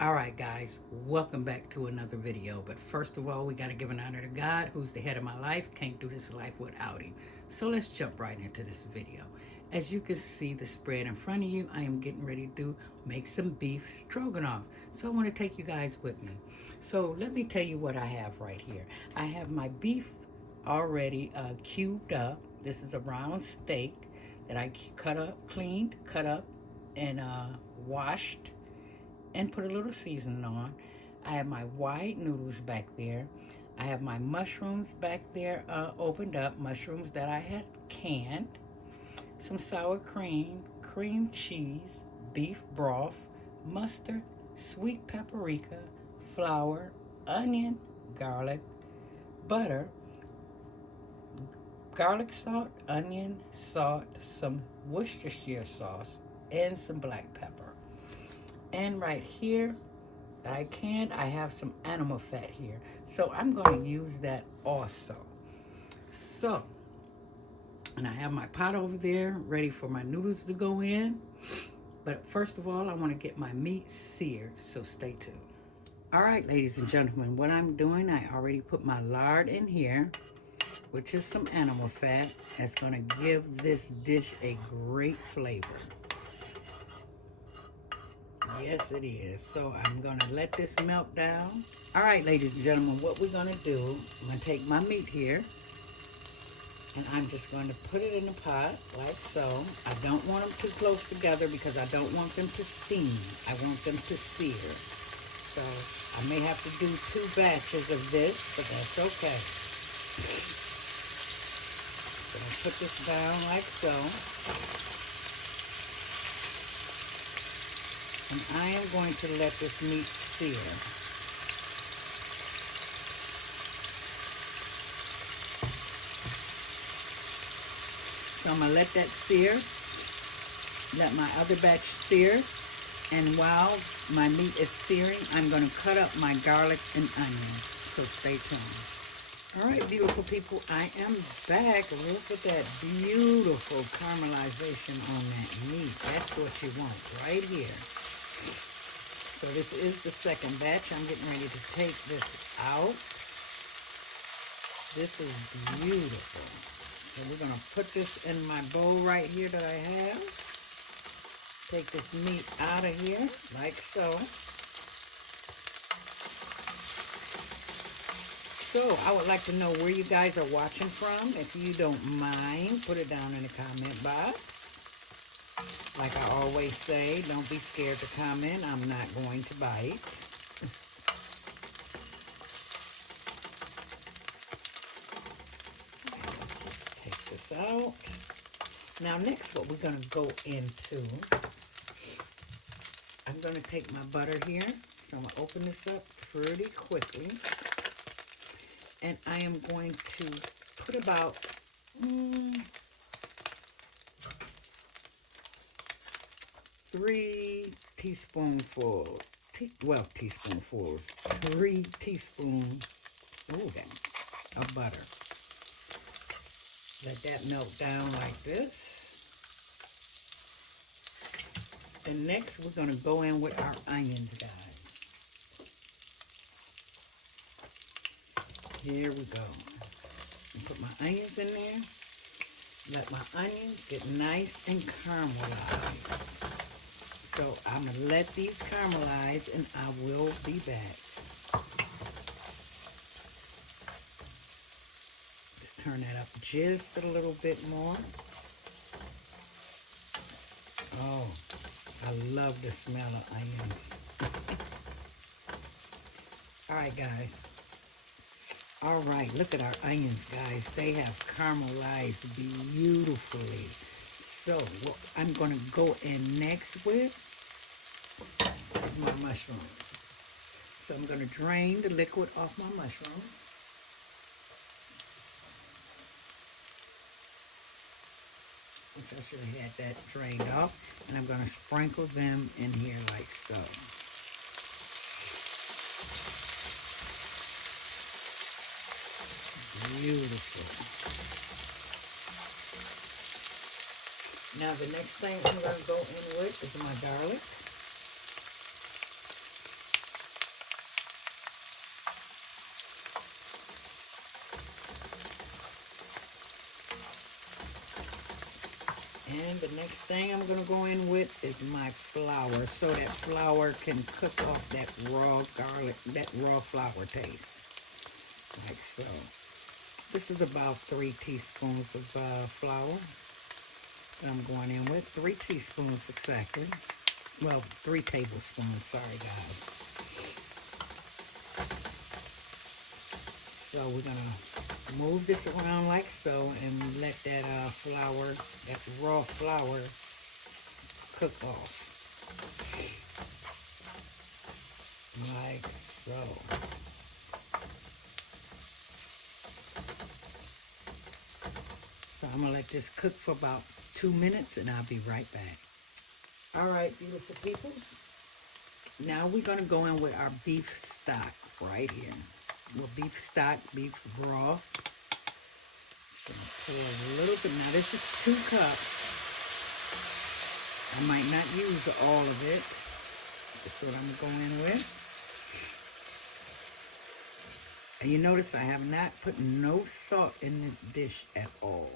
All right, guys, welcome back to another video. But first of all, we got to give an honor to God, who's the head of my life. Can't do this life without him. So let's jump right into this video. As you can see the spread in front of you, I am getting ready to make some beef stroganoff. So I want to take you guys with me. So let me tell you what I have right here. I have my beef already cubed up. This is a round steak that I cleaned, cut up, and washed and put a little seasoning on. I have my white noodles back there. I have my mushrooms back there, opened up, mushrooms that I had canned, some sour cream, cream cheese, beef broth, mustard, sweet paprika, flour, onion, garlic, butter, garlic salt, onion, salt, some Worcestershire sauce, and some black pepper. And right here that I have some animal fat here. So I'm going to use that also. So, and I have my pot over there ready for my noodles to go in. But first of all, I want to get my meat seared, so stay tuned. All right, ladies and gentlemen, what I'm doing, I already put my lard in here, which is some animal fat. That's going to give this dish a great flavor. Yes, it is. So I'm going to let this melt down. All right, ladies and gentlemen, what we're going to do, I'm going to take my meat here, and I'm just going to put it in the pot like so. I don't want them too close together because I don't want them to steam. I want them to sear. So I may have to do 2 batches of this, but that's okay. So I'll put this down like so. And I am going to let this meat sear. So I'm going to let that sear. Let my other batch sear. And while my meat is searing, I'm going to cut up my garlic and onion. So stay tuned. All right, beautiful people, I am back. Look at that beautiful caramelization on that meat. That's what you want right here. So this is the second batch. I'm getting ready to take this out. This is beautiful. So we're going to put this in my bowl right here that I have. Take this meat out of here, like so. So I would like to know where you guys are watching from. If you don't mind, put it down in the comment box. Like I always say, don't be scared to comment. I'm not going to bite. Let's take this out. Now next what we're going to go into, I'm going to take my butter here. So I'm going to open this up pretty quickly. And I am going to put about 3 teaspoonfuls, 3 teaspoons of butter. Let that melt down like this. And next we're going to go in with our onions, guys. Here we go. Put my onions in there. Let my onions get nice and caramelized. So I'm going to let these caramelize and I will be back. Just turn that up just a little bit more. Oh, I love the smell of onions. All right, guys. All right, look at our onions, guys. They have caramelized beautifully. So what I'm going to go in next with is my mushrooms. So I'm going to drain the liquid off my mushrooms. Which I should have had that drained off. And I'm going to sprinkle them in here like so. Beautiful. Now the next thing I'm going to go in with is my garlic. And the next thing I'm going to go in with is my flour, so that flour can cook off that raw garlic, that raw flour taste, like so. This is about 3 teaspoons of flour that I'm going in with. 3 teaspoons exactly. Well, 3 tablespoons, sorry guys. So we're going to move this around like so and let that flour, that raw flour, cook off. Like so. So I'm going to let this cook for about 2 minutes and I'll be right back. All right, beautiful peoples. Now we're going to go in with our beef stock right here. Well, beef stock, beef broth. Pour a little bit. Now this is 2 cups. I might not use all of it. That's what I'm going to go in with. And you notice I have not put no salt in this dish at all.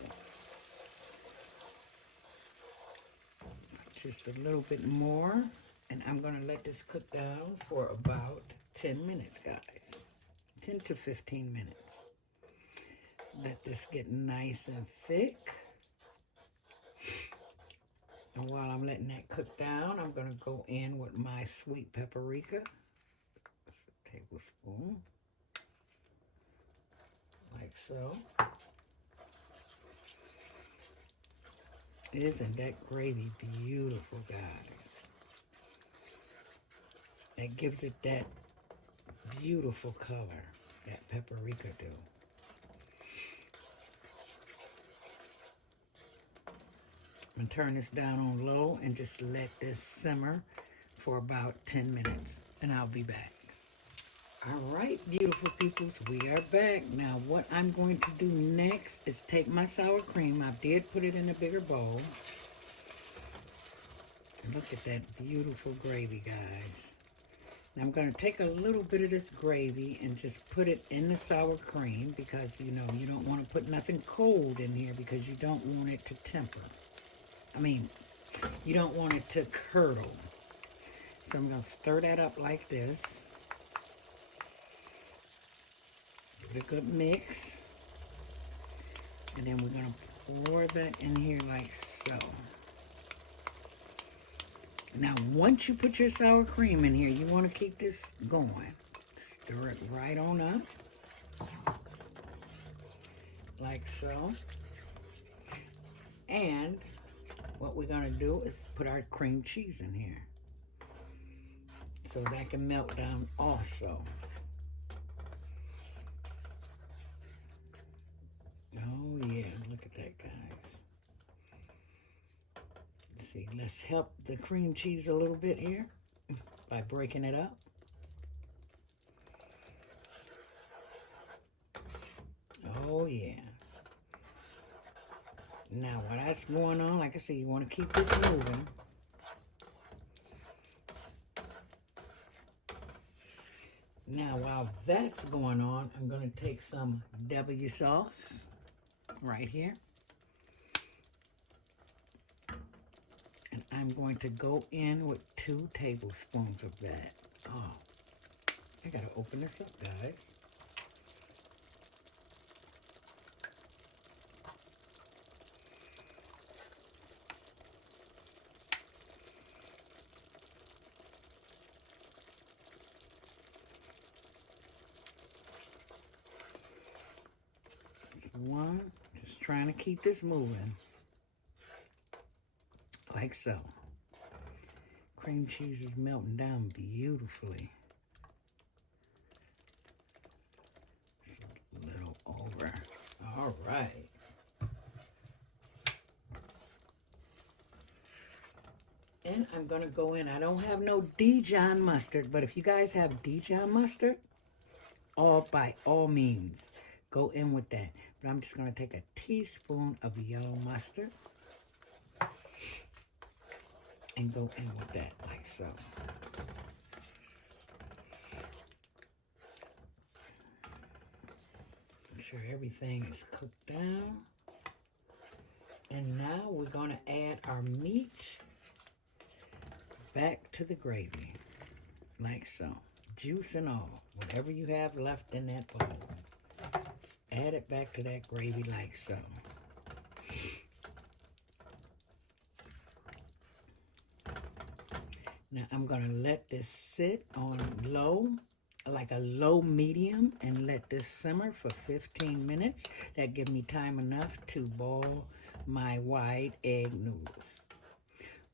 Just a little bit more. And I'm going to let this cook down for about 10 minutes, guys. 10 to 15 minutes. Let this get nice and thick. And while I'm letting that cook down, I'm going to go in with my sweet paprika. That's a tablespoon. Like so. Isn't that gravy beautiful, guys? It gives it that beautiful color that paprika do. I'm going to turn this down on low and just let this simmer for about 10 minutes. And I'll be back. All right, beautiful peoples, we are back. Now, what I'm going to do next is take my sour cream. I did put it in a bigger bowl. Look at that beautiful gravy, guys. Now, I'm going to take a little bit of this gravy and just put it in the sour cream because, you know, you don't want to put nothing cold in here because you don't want it to temper. I mean, you don't want it to curdle. So I'm going to stir that up like this. Give it a good mix. And then we're going to pour that in here like so. Now, once you put your sour cream in here, you want to keep this going. Stir it right on up. Like so. And what we're going to do is put our cream cheese in here. So that can melt down also. Oh yeah, look at that, guys. Let's see, let's help the cream cheese a little bit here by breaking it up. Oh yeah. Now while that's going on, like I said, you want to keep this moving. Now while that's going on, I'm going to take some W sauce right here. And I'm going to go in with 2 tablespoons of that. Oh, I got to open this up, guys. That's 1. Just trying to keep this moving. Like so. Cream cheese is melting down beautifully. Just a little over. All right. And I'm going to go in. I don't have no Dijon mustard, but if you guys have Dijon mustard, by all means, go in with that. But I'm just going to take a teaspoon of yellow mustard and go in with that like so. Make sure everything is cooked down. And now we're going to add our meat back to the gravy, like so. Juice and all, whatever you have left in that bowl. Add it back to that gravy like so. Now I'm going to let this sit on low, like a low medium, and let this simmer for 15 minutes. That gives me time enough to boil my white egg noodles,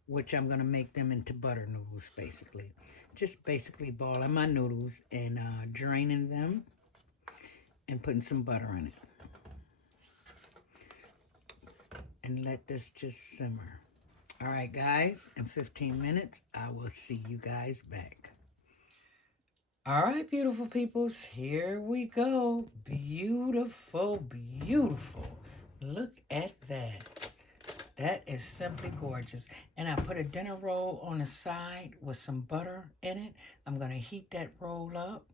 which I'm going to make them into butter noodles, basically. Just basically boiling my noodles and draining them and putting some butter in it. And let this just simmer. All right, guys, in 15 minutes, I will see you guys back. All right, beautiful peoples, here we go. Beautiful, beautiful. Look at that. That is simply gorgeous. And I put a dinner roll on the side with some butter in it. I'm going to heat that roll up.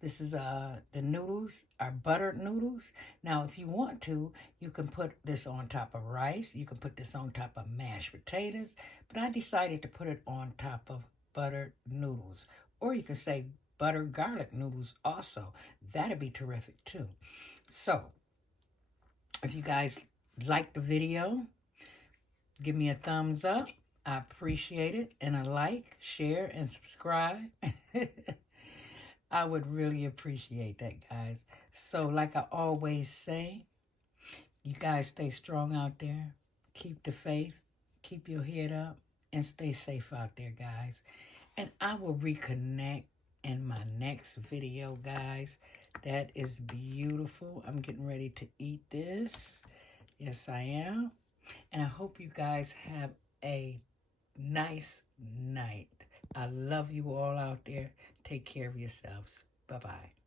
This is the noodles, our buttered noodles. Now, if you want to, you can put this on top of rice. You can put this on top of mashed potatoes. But I decided to put it on top of buttered noodles. Or you can say buttered garlic noodles also. That'd be terrific too. So, if you guys like the video, give me a thumbs up. I appreciate it. And a like, share, and subscribe. I would really appreciate that, guys. So, like I always say, you guys stay strong out there. Keep the faith. Keep your head up. And stay safe out there, guys. And I will reconnect in my next video, guys. That is beautiful. I'm getting ready to eat this. Yes, I am. And I hope you guys have a nice night. I love you all out there. Take care of yourselves. Bye-bye.